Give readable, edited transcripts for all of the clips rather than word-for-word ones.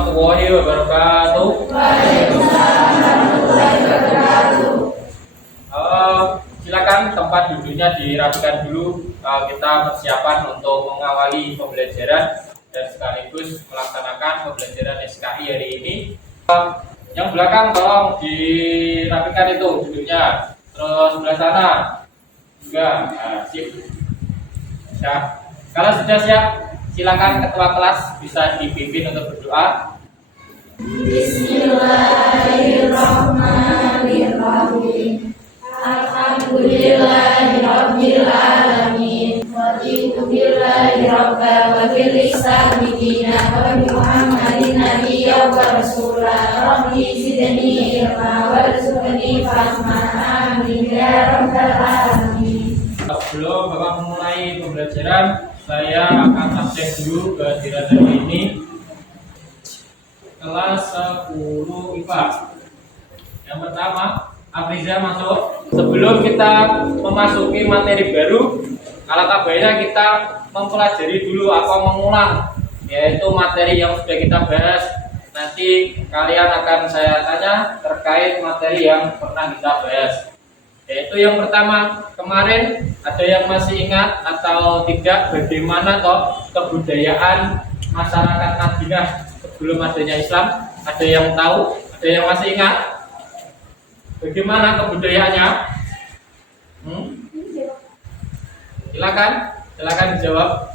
warahmatullahi wabarakatuh. Waalaikumsalam warahmatullahi wabarakatuh. Silakan tempat duduknya dirapikan dulu. Kita persiapan untuk mengawali pembelajaran dan sekaligus melaksanakan pembelajaran SKI hari ini. Yang belakang tolong dirapikan itu duduknya. Terus sebelah sana juga. Sip. Siap. Kalau sudah siap, silakan ketua kelas bisa dipimpin untuk berdoa. Bismillahirrahmanirrahim. Alhamdulillahirabbil alamin. Raditu billahi rabban wa bil islami dinan wa bi Muhammadin nabiyyan wa rasulan. Rabbi zidni ilma warzuqni fahma. Amin ya rabbal alamin. Sebelum Bapak memulai pembelajaran, saya akan absen dulu kehadiran hari ini. Kelas 10 IPA. Yang pertama, Afriza masuk. Sebelum kita memasuki materi baru, alangkah baiknya kita mempelajari dulu apa mengulang, yaitu materi yang sudah kita bahas. Nanti kalian akan saya tanya terkait materi yang pernah kita bahas. Yaitu yang pertama, kemarin ada yang masih ingat atau tidak bagaimana toh kebudayaan masyarakat Madinah sebelum adanya Islam? Ada yang tahu? Ada yang masih ingat? Bagaimana kebudayaannya? Silakan dijawab.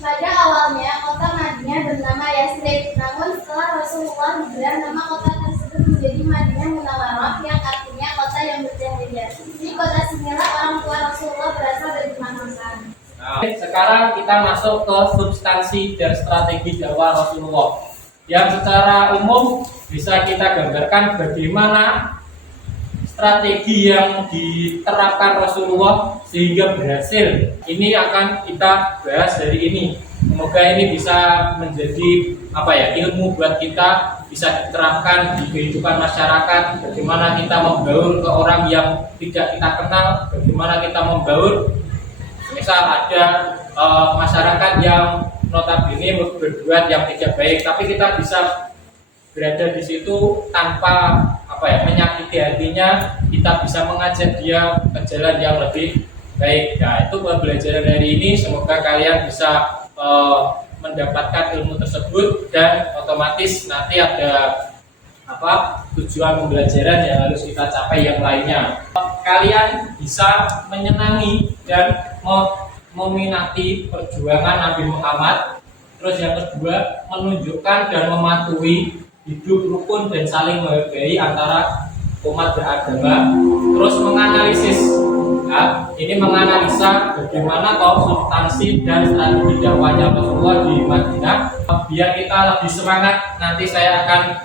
Pada awalnya kota Madinah bernama Yasrib, namun setelah Rasulullah berubah nama kota tersebut menjadi Madinah Munawwarah yang artinya kota yang bercahaya. Di kota sinilah orang tua Rasulullah berasal dari Makkah. Nah, sekarang kita masuk ke substansi dan strategi dakwah Rasulullah yang secara umum bisa kita gambarkan bagaimana strategi yang diterapkan Rasulullah sehingga berhasil. Ini akan kita bahas hari ini. Semoga ini bisa menjadi ilmu buat kita, bisa diterapkan di kehidupan masyarakat. Bagaimana kita membaur ke orang yang tidak kita kenal, bagaimana kita membaur. Misal ada masyarakat yang notabene berbuat yang tidak baik, tapi kita bisa berada di situ tanpa menyakiti hatinya, kita bisa mengajak dia ke jalan yang lebih baik. Nah, itu pembelajaran hari ini. Semoga kalian bisa mendapatkan ilmu tersebut dan otomatis nanti ada tujuan pembelajaran yang harus kita capai yang lainnya. Kalian bisa menyenangi dan meminati perjuangan Nabi Muhammad. Terus yang kedua, menunjukkan dan mematuhi hidup rukun dan saling menghargai antara umat beragama. Terus menganalisis, ini menganalisa bagaimana substansi dan strategi dakwahnya Rasulullah di Madinah. Biar kita lebih semangat, nanti saya akan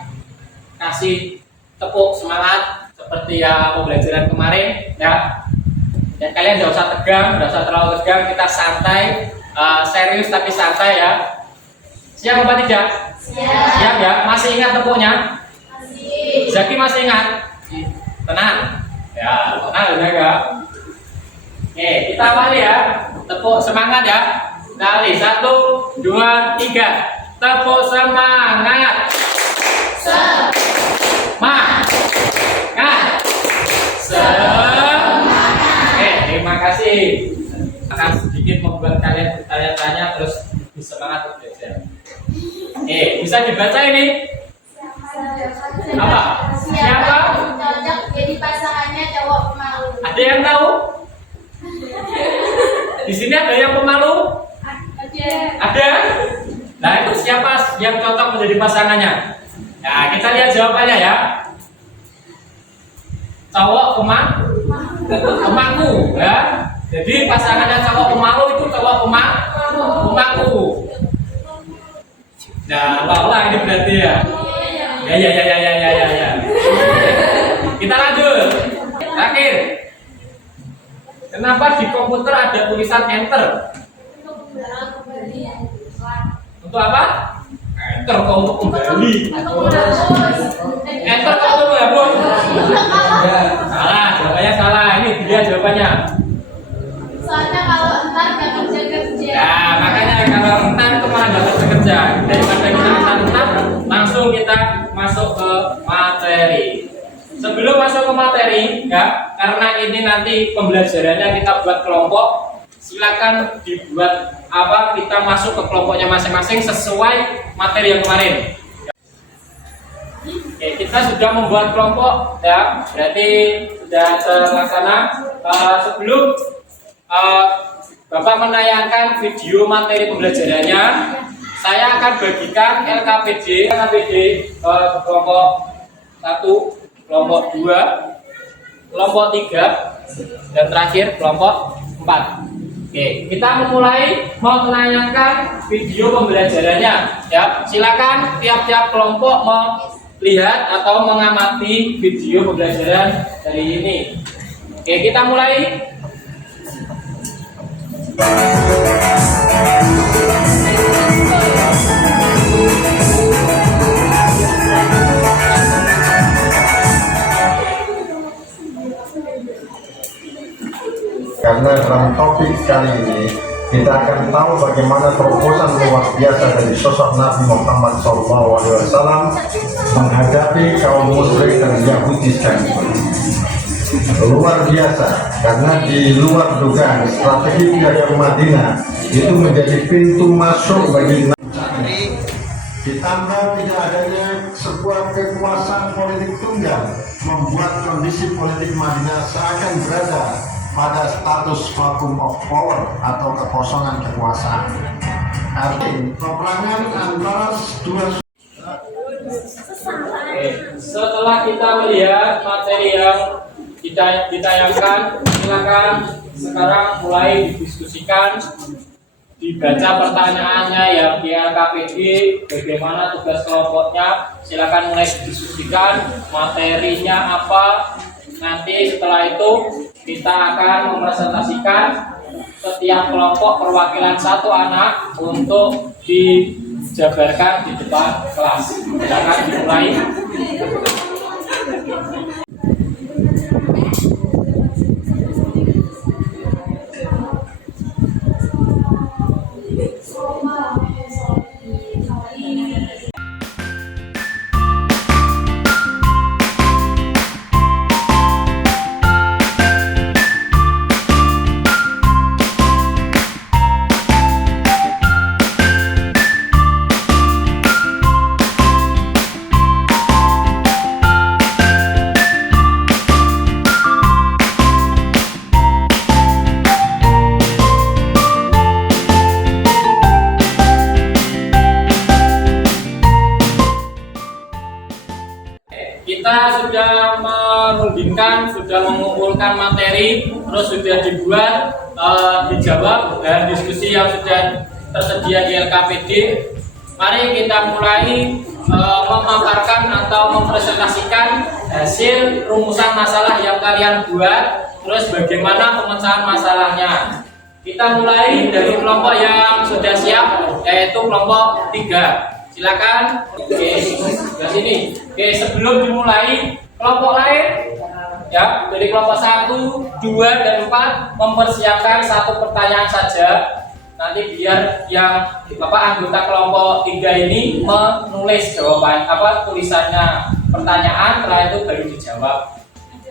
kasih tepuk semangat seperti yang pembelajaran kemarin, ya. Dan kalian tidak usah tegang, tidak usah terlalu tegang, kita santai, serius tapi santai ya. Siap apa tidak? Siap ya? Masih ingat tepuknya? Masih. Zaki masih ingat? Tenang. Ya, tenang udah enggak? Oke, kita awali ya. Tepuk semangat ya. Kali 1, 2, 3. Tepuk semangat. Semangat. Oke, terima kasih. Akan sedikit membuat kalian bertanya-tanya terus bersemangat belajar. Bisa dibaca ini? Apa? Siapa? Cocok jadi pasangannya cowok pemalu. Ada yang tahu? Di sini ada yang pemalu? Ada? Nah, itu siapa yang cocok menjadi pasangannya? Nah, kita lihat jawabannya ya. Cowok pemalu ya. Jadi pasangannya cowok pemalu itu cowok pemalu. Nah, Allah ini berarti ya. Ya. Kita lanjut. Terakhir. Kenapa di komputer ada tulisan enter? Untuk apa? Enter kok untuk kembali. Enter kok untuk menghapus. Salah, jawabannya salah. Ini dia jawabannya. Soalnya kalau entar gak kerja-kerja. Ya, makanya kalau entar itu malah gak kerja. Ya, daripada kita menang, langsung kita masuk ke materi. Sebelum masuk ke materi, ya, karena ini nanti pembelajarannya kita buat kelompok, silakan dibuat apa kita masuk ke kelompoknya masing-masing sesuai materi yang kemarin. Oke, kita sudah membuat kelompok, ya, berarti sudah terlaksana. Sebelum Bapak menayangkan video materi pembelajarannya, saya akan bagikan LKPD kelompok 1, kelompok 2, kelompok 3, dan terakhir kelompok 4. Oke, kita memulai menayangkan video pembelajarannya. Ya, silakan tiap-tiap kelompok melihat atau mengamati video pembelajaran dari ini. Oke, kita mulai. Karena dalam topik kali ini kita akan tahu bagaimana terobosan luar biasa dari sosok Nabi Muhammad SAW menghadapi kaum musyrik dan Yahudi sekalipun. Luar biasa, karena di luar dugaan strategi piagam Madinah itu menjadi pintu masuk bagi Nabi. Ditambah tidak adanya sebuah kekuasaan politik tunggal membuat kondisi politik Madinah seakan berada pada status vacuum of power atau kekosongan kekuasaan. Artinya peperangan antara dua. Setelah kita melihat materi yang ditayangkan, silakan sekarang mulai didiskusikan, dibaca pertanyaannya yang di LKPD, bagaimana tugas kelompoknya, silakan mulai didiskusikan, materinya apa. Nanti setelah itu kita akan mempresentasikan setiap kelompok perwakilan satu anak untuk dijabarkan di depan kelas. Silakan dimulai. Kita sudah menunjukkan, sudah mengumpulkan materi, terus sudah dibuat, dijawab, dan diskusi yang sudah tersedia di LKPD. Mari kita mulai memaparkan atau mempresentasikan hasil rumusan masalah yang kalian buat, terus bagaimana pemecahan masalahnya. Kita mulai dari kelompok yang sudah siap, yaitu kelompok 3. Silakan. Oke, ke sini. Oke, sebelum dimulai, kelompok lain ya, dari kelompok 1, 2, dan 4 mempersiapkan satu pertanyaan saja. Nanti biar yang anggota kelompok 3 ini menulis jawaban tulisannya pertanyaan, setelah itu baru dijawab.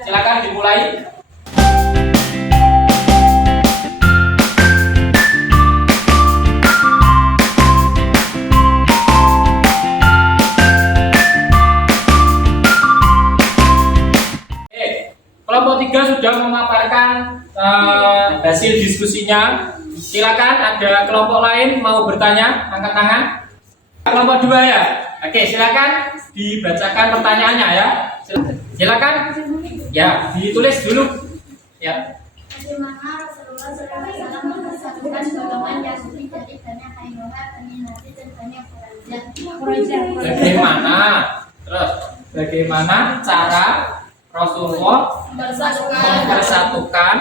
Silakan dimulai. Kelompok 3 sudah memaparkan hasil diskusinya. Silakan, ada kelompok lain mau bertanya, angkat tangan. Kelompok 2 ya. Oke, silakan dibacakan pertanyaannya ya. Silakan. Ya, ditulis dulu. Ya. Bagaimana Rasulullah SAW mempersatukan golongan Yahudi dari Bani Qainuqa, Bani Nadir, dan Bani Quraisyah? Bagaimana cara Rasulullah mempersatukan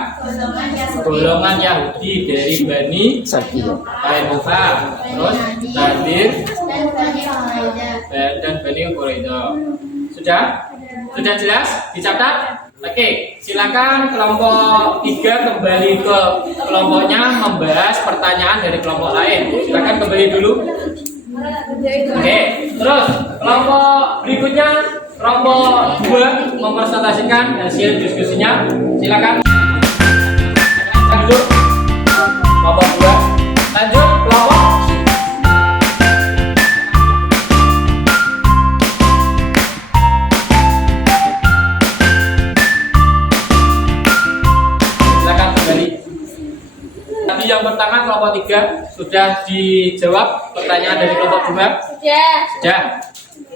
golongan Yahudi dari Bani Qainuqa, terus Nadir, dan Bani Quraisyah. Sudah jelas? Dicatat? Oke, silakan kelompok 3 kembali ke kelompoknya membahas pertanyaan dari kelompok lain. Silakan kembali dulu. Oke, terus kelompok berikutnya, kelompok 2 mempresentasikan hasil diskusinya. Silakan. Lanjut. Kelompok 2. Lanjut kelompok. Silakan kembali. Tadi yang pertama kelompok 3 sudah dijawab pertanyaan dari kelompok 2. Sudah.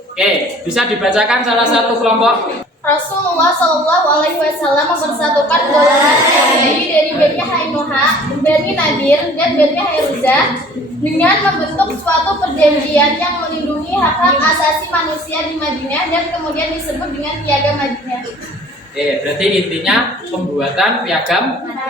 Oke, bisa dibacakan salah satu kelompok. Rasulullah Shallallahu Alaihi Wasallam mempersatukan golongan Yahudi dari Bani Hainuha, Bani Nadir, dan Bani Hairuzah dengan membentuk suatu perjanjian yang melindungi hak-hak asasi manusia di Madinah dan kemudian disebut dengan Piagam Madinah. Oke, berarti intinya pembuatan piagam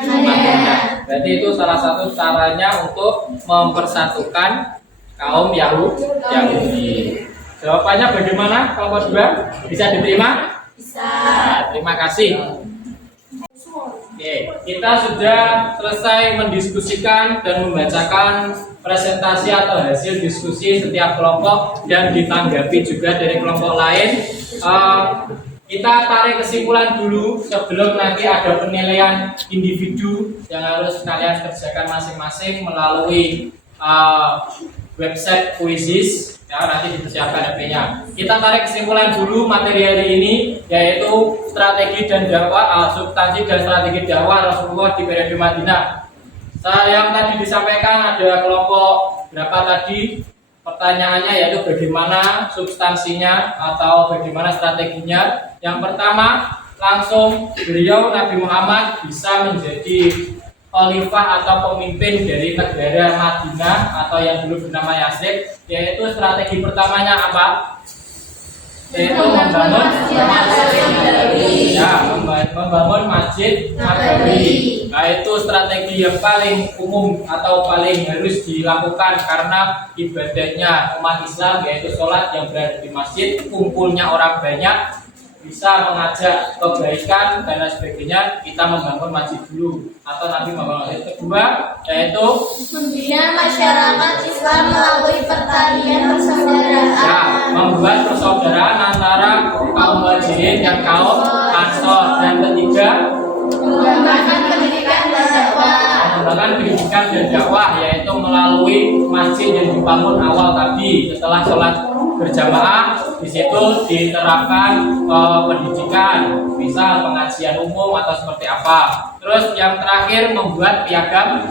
Madinah. Berarti itu salah satu caranya untuk mempersatukan kaum Yahudi. Jawabannya bagaimana kelompok 2? Bisa diterima? Bisa. Nah, terima kasih. Oke, kita sudah selesai mendiskusikan dan membacakan presentasi atau hasil diskusi setiap kelompok dan ditanggapi juga dari kelompok lain. Kita tarik kesimpulan dulu sebelum nanti ada penilaian individu yang harus kalian kerjakan masing-masing melalui website Quizzes. Ya, nanti dipersiapkan HP-nya. Kita tarik kesimpulan dulu materi hari ini, yaitu strategi dan dakwah, substansi dan strategi dakwah Rasulullah di periode Madinah. Yang tadi disampaikan ada kelompok berapa tadi? Pertanyaannya yaitu bagaimana substansinya atau bagaimana strateginya. Yang pertama, langsung beliau Nabi Muhammad bisa menjadi khalifah atau pemimpin dari negara Madinah atau yang dulu bernama Yathrib, yaitu strategi pertamanya apa? Yaitu membangun Masjid Nabawi. Nah, itu strategi yang paling umum atau paling harus dilakukan karena ibadahnya umat Islam yaitu sholat yang berada di masjid, kumpulnya orang banyak, bisa mengajak kebaikan dan lain sebagainya. Kita membangun masjid dulu atau nanti membangun masjid kedua, yaitu Membina masyarakat Islam melalui pertanian persaudaraan. ya, membuat persaudaraan antara kaum Muhajirin dan kaum Ansor. Dan ketiga, Mengembangkan pendidikan dan dakwah. mengembangkan pendidikan dan dakwah yaitu melalui masjid yang dibangun awal tadi. Setelah sholat berjamaah, di situ diterapkan pendidikan, misal pengajian umum atau seperti apa. Terus yang terakhir membuat piagam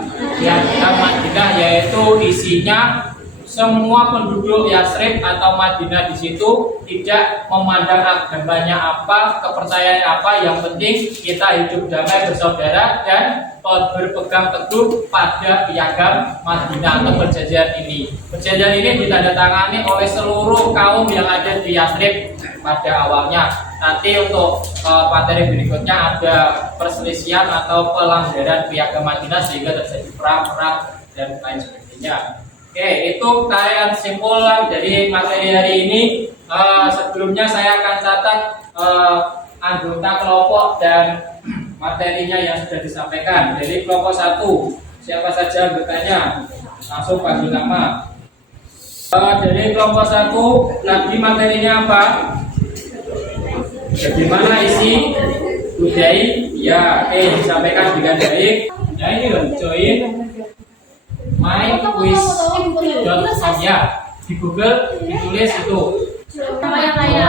Madinah, yaitu isinya semua penduduk Yathrib atau Madinah di situ tidak memandang agamanya apa, kepercayaannya apa, yang penting kita hidup damai bersaudara dan berpegang teguh pada piagam Madinah atau perjanjian ini. Perjanjian ini ditandatangani oleh seluruh kaum yang ada di Yathrib pada awalnya. Nanti untuk materi berikutnya ada perselisihan atau pelanggaran piagam Madinah sehingga terjadi perang dan lain sebagainya. Oke, itu tarian kesimpulan dari materi hari ini. Sebelumnya saya akan catat anggota kelompok dan materinya yang sudah disampaikan. Dari kelompok 1, siapa saja anggotanya? Langsung panggil nama. Dari kelompok 1, lagi materinya apa? Bagaimana isi budaya? Ya, disampaikan dengan baik. Ya, ini loh, join myquiz.com ya, di Google ditulis itu. Nama yang lain.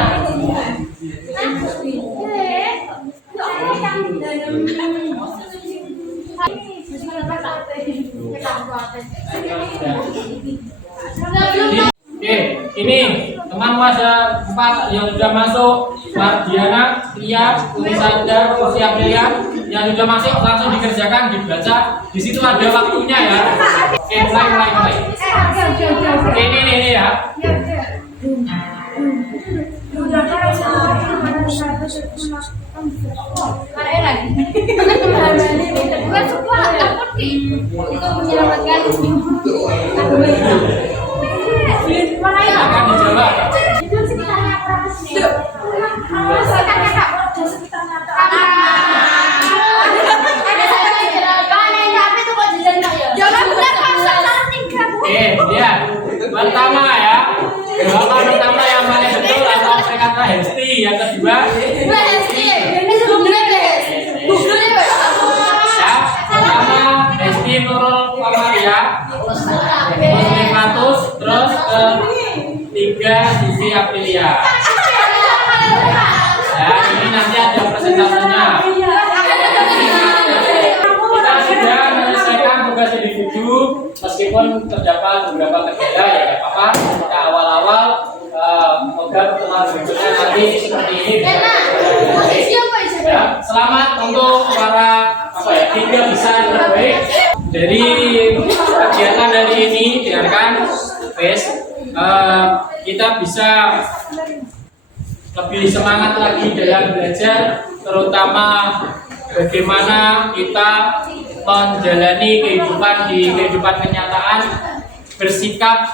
Oke, ini teman ada 4 yang sudah masuk. Mardiana, Ria, Unisanda, Susi Aprilia yang sudah masuk langsung dikerjakan, dibaca. Di situ ada waktunya ya. Oke, mulai. Oke, ini ya. Akan dijawab. Oke, lihat. Pertama, ya. Jawaban pertama yang paling betul atau kata Hesti. Yang kedua ya, pertama Hesti Nurul Qamaria Muslimatus, terus ketiga Sisi Aprilia. Ya, ini nanti ada presentasenya. Kita sudah menyelesaikan tugas individu, meskipun terdapat beberapa kendala ya nggak apa-apa. Kita awal-awal semoga pertemuan berikutnya nanti seperti ini. Ya, selamat untuk para tiga bisa terbaik dari kegiatan dari ini. Dengarkan, kita bisa lebih semangat lagi dalam belajar, terutama bagaimana kita menjalani kehidupan kenyataan, bersikap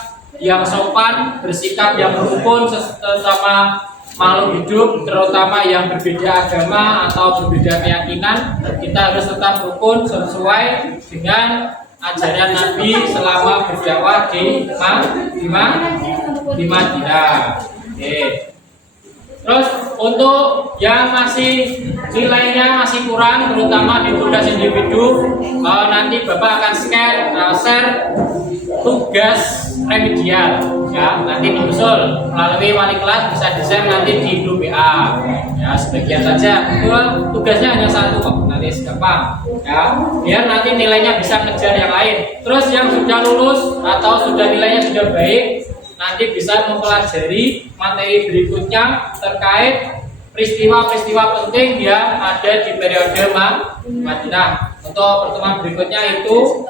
yang sopan, bersikap yang rukun sesama makhluk hidup, terutama yang berbeda agama atau berbeda keyakinan. Kita harus tetap rukun sesuai dengan ajaran Nabi selama berdakwah di Madinah. Oke. Terus untuk yang masih nilainya masih kurang, terutama di tugas individu, nanti Bapak akan share tugas remedial ya, nanti menyusul melalui wali kelas, bisa di-share nanti di grup WA ya. Sebagian saja, tugasnya hanya satu kok, nanti gampang ya, biar nanti nilainya bisa ngejar yang lain. Terus yang sudah lulus atau sudah nilainya sudah baik, nanti bisa mempelajari materi berikutnya terkait peristiwa-peristiwa penting yang ada di periode Madinah. Untuk pertemuan berikutnya itu.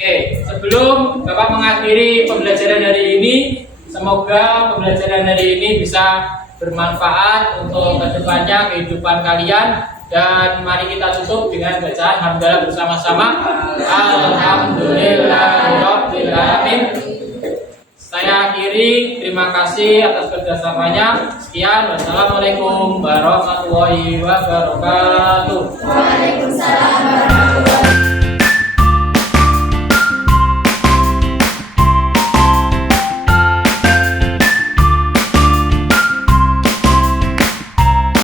Oke, sebelum Bapak mengakhiri pembelajaran hari ini, semoga pembelajaran hari ini bisa bermanfaat untuk kedepannya kehidupan kalian. Dan mari kita tutup dengan bacaan hamdalah bersama-sama. Alhamdulillahirabbil alamin. Saya akhiri, terima kasih atas kerjasamanya. Sekian, wassalamualaikum warahmatullahi wabarakatuh.